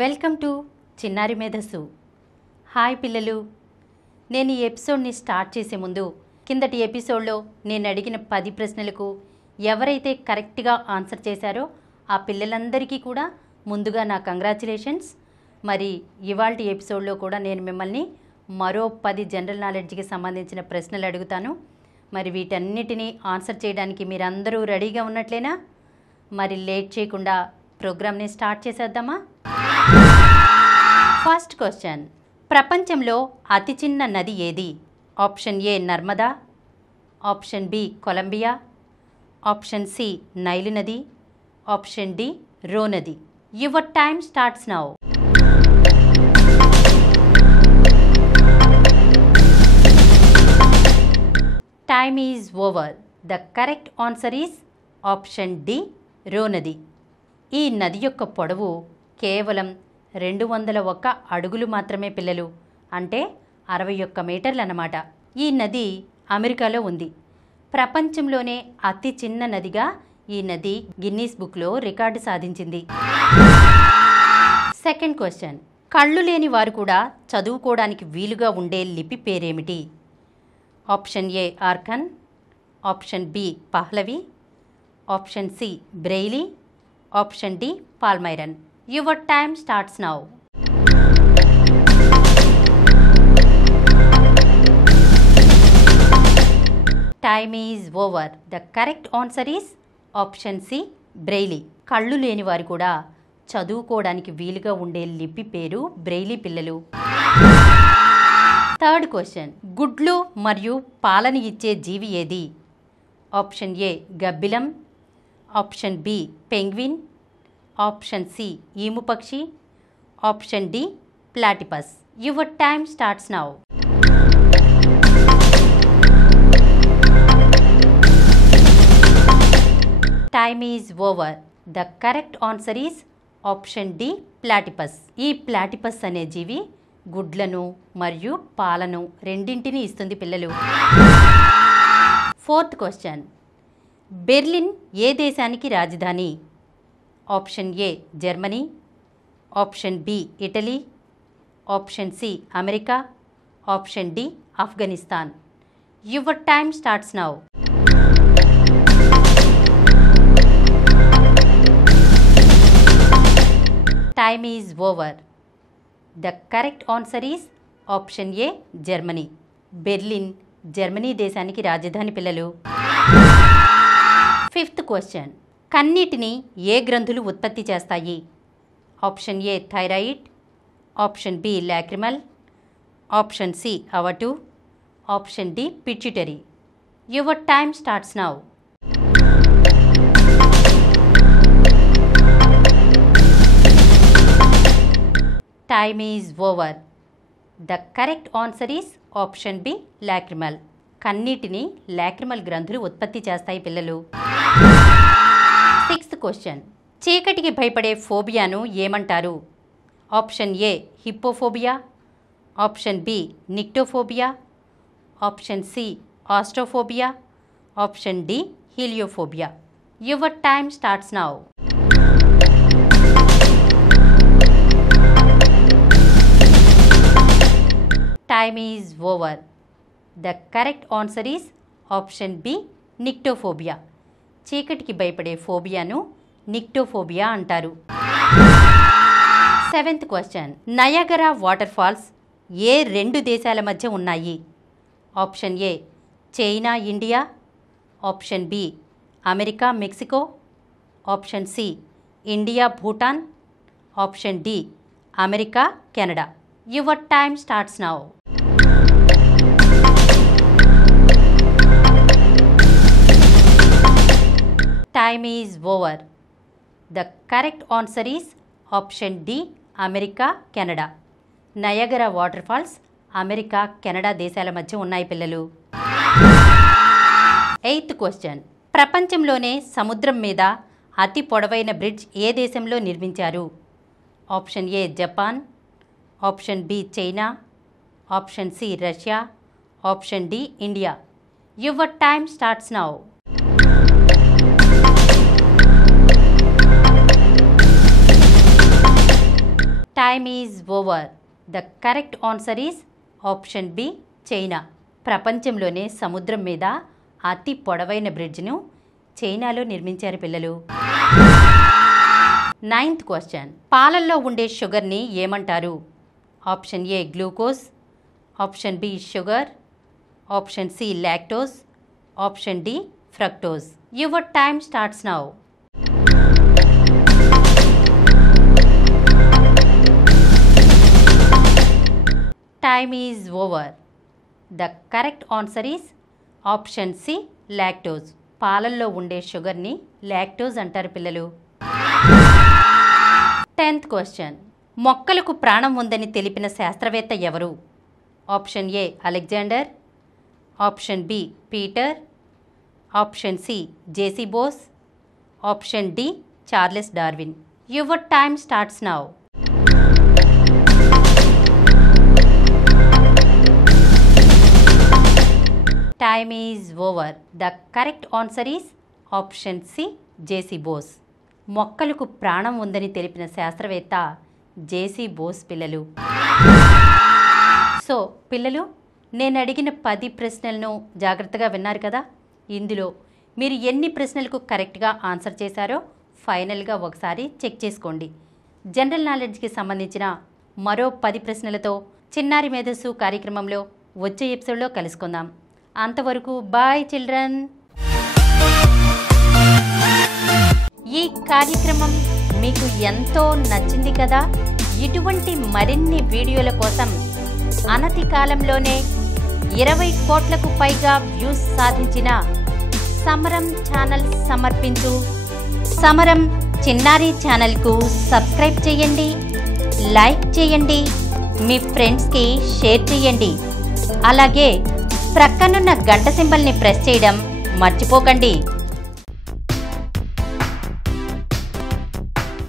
Welcome to చిన్నారి మేధస్సు. Hi పిల్లలు, నేను ఈ ఎపిసోడ్ని స్టార్ట్ చేసే ముందు కిందటి ఎపిసోడ్లో నేను అడిగిన 10 ప్రశ్నలకు ఎవరైతే కరెక్ట్గా ఆన్సర్ చేశారో ఆ పిల్లలందరికీ కూడా ముందుగా నా కంగ్రాచులేషన్స్. మరి ఇవాల్టి ఎపిసోడ్లో కూడా నేను మిమ్మల్ని మరో 10 జనరల్ నాలెడ్జ్కి సంబంధించిన ప్రశ్నలు అడుగుతాను. మరి వీటన్నిటినీ ఆన్సర్ చేయడానికి మీరందరూ రెడీగా ఉన్నట్లేనా? మరి లేట్ చేయకుండా ప్రోగ్రామ్ని స్టార్ట్ చేసేద్దామా? ఫస్ట్ క్వశ్చన్, ప్రపంచంలో అతి చిన్న నది ఏది? Option A Narmada, option B Columbia, option C Nile నది, ఆప్షన్ డి రో నది. Your time starts now. Time is over. The correct answer is option D Roe నది. ఈ నది యొక్క పొడవు కేవలం 201 అడుగులు మాత్రమే పిల్లలు, అంటే 61 మీటర్లు అన్నమాట. ఈ నది అమెరికాలో ఉంది. ప్రపంచంలోనే అతి చిన్న నదిగా ఈ నది గిన్నీస్ బుక్లో రికార్డు సాధించింది. సెకండ్ క్వశ్చన్, కళ్ళు లేని వారు కూడా చదువుకోవడానికి వీలుగా ఉండే లిపి పేరేమిటి? Option A Orkhon, option B Pahlavi, option C Braille, option D Palmyrene. Your time starts now. Time is over. The correct answer is option C Braille. కళ్ళు లేని వారు కూడా చదువుకోవడానికి వీలుగా ఉండే లిపి పేరు బ్రెయిలీ పిల్లలు. థర్డ్ క్వశ్చన్, గుడ్లు మరియు పాలను ఇచ్చే జీవి ఏది? ఆప్షన్ ఏ గబ్బిలం, option B penguin, option C emu పక్షి, option D platypus. Your time starts now. Time is over. The correct answer is option D platypus. ఈ ప్లాటిపస్ అనే జీవి గుడ్లను మరియు పాలను రెండింటినీ ఇస్తుంది పిల్లలు. ఫోర్త్ క్వశ్చన్, బెర్లిన్ ఏ దేశానికి రాజధాని? Option A Germany, option B Italy, option C America, option D Afghanistan. Your time starts now. Time is over. The correct answer is option A Germany. Berlin Germany దేశానికి రాజధాని పిల్లలు. ఫిఫ్త్ క్వశ్చన్, కన్నీటిని ఏ గ్రంథులు ఉత్పత్తి చేస్తాయి? Option A thyroid, option B lacrimal, option C అవటు, option D pituitary. Your time starts now. Time is over. The correct answer is option B lacrimal. కన్నీటిని lacrimal గ్రంథులు ఉత్పత్తి చేస్తాయి పిల్లలు. సిక్స్త్ క్వశ్చన్, చీకటికి భయపడే ఫోబియాను ఏమంటారు? Option A hippophobia, option B nyctophobia, option C astrophobia, option D heliophobia. Your time starts now. Time is over. The correct answer is option B nyctophobia. చీకటికి భయపడే ఫోబియాను నిక్టోఫోబియా అంటారు. Seventh question, Niagara waterfalls ఏ 2 దేశాల మధ్య ఉన్నాయి? Option A China India, option B America Mexico, option C India Bhutan, option D America Canada. Your time starts now. Time is over. The correct answer is option D America Canada. Niagara waterfalls America Canada దేశాల మధ్య ఉన్నాయి పిల్లలు. Eighth question, ప్రపంచంలోనే సముద్రం మీద అతి పొడవైన bridge ఏ దేశంలో నిర్మించారు? Option A Japan, option B China, option C Russia, option D India. Your time starts now. Time is over. The correct answer is option B China. ప్రపంచంలోనే సముద్రం మీద అతి పొడవైన బ్రిడ్జ్ను చైనాలో నిర్మించారు పిల్లలు. 9th question. పాలల్లో ఉండే షుగర్ని ఏమంటారు? Option A glucose, option B sugar, option C lactose, option D fructose. Your time starts now. Time is over. The correct answer is option C lactose. పాలల్లో ఉండే షుగర్ని లాక్టోజ్ అంటారు పిల్లలు. 10th question. మొక్కలకు ప్రాణం ఉందని తెలిపిన శాస్త్రవేత్త ఎవరు? Option A Alexander, option B Peter, option C J C Bose, option D Charles Darwin. Your time starts now. Time is over. The correct answer is option C J C Bose. మొక్కలకు ప్రాణం ఉందని తెలిపిన శాస్త్రవేత్త జేసీ బోస్ పిల్లలు. సో పిల్లలు, నేను అడిగిన 10 ప్రశ్నలను జాగ్రత్తగా విన్నారు కదా. ఇందులో మీరు ఎన్ని ప్రశ్నలకు కరెక్ట్గా ఆన్సర్ చేశారో ఫైనల్గా ఒకసారి చెక్ చేసుకోండి. జనరల్ నాలెడ్జ్కి సంబంధించిన మరో 10 ప్రశ్నలతో చిన్నారి మేధస్సు కార్యక్రమంలో వచ్చే ఎపిసోడ్లో కలుసుకుందాం. అంతవరకు బాయ్ చిల్డ్రన్. ఈ కార్యక్రమం మీకు ఎంతో నచ్చింది కదా. ఇటువంటి మరిన్ని వీడియోల కోసం అనతి కాలంలోనే 20 కోట్లకు పైగా వ్యూస్ సాధించిన సమరం ఛానల్ సమర్పించు సమరం చిన్నారి ఛానల్కు సబ్స్క్రైబ్ చేయండి, లైక్ చేయండి, మీ ఫ్రెండ్స్కి షేర్ చేయండి. అలాగే ప్రక్కనున్న గంట సింబల్ని ప్రెస్ చేయడం మర్చిపోకండి.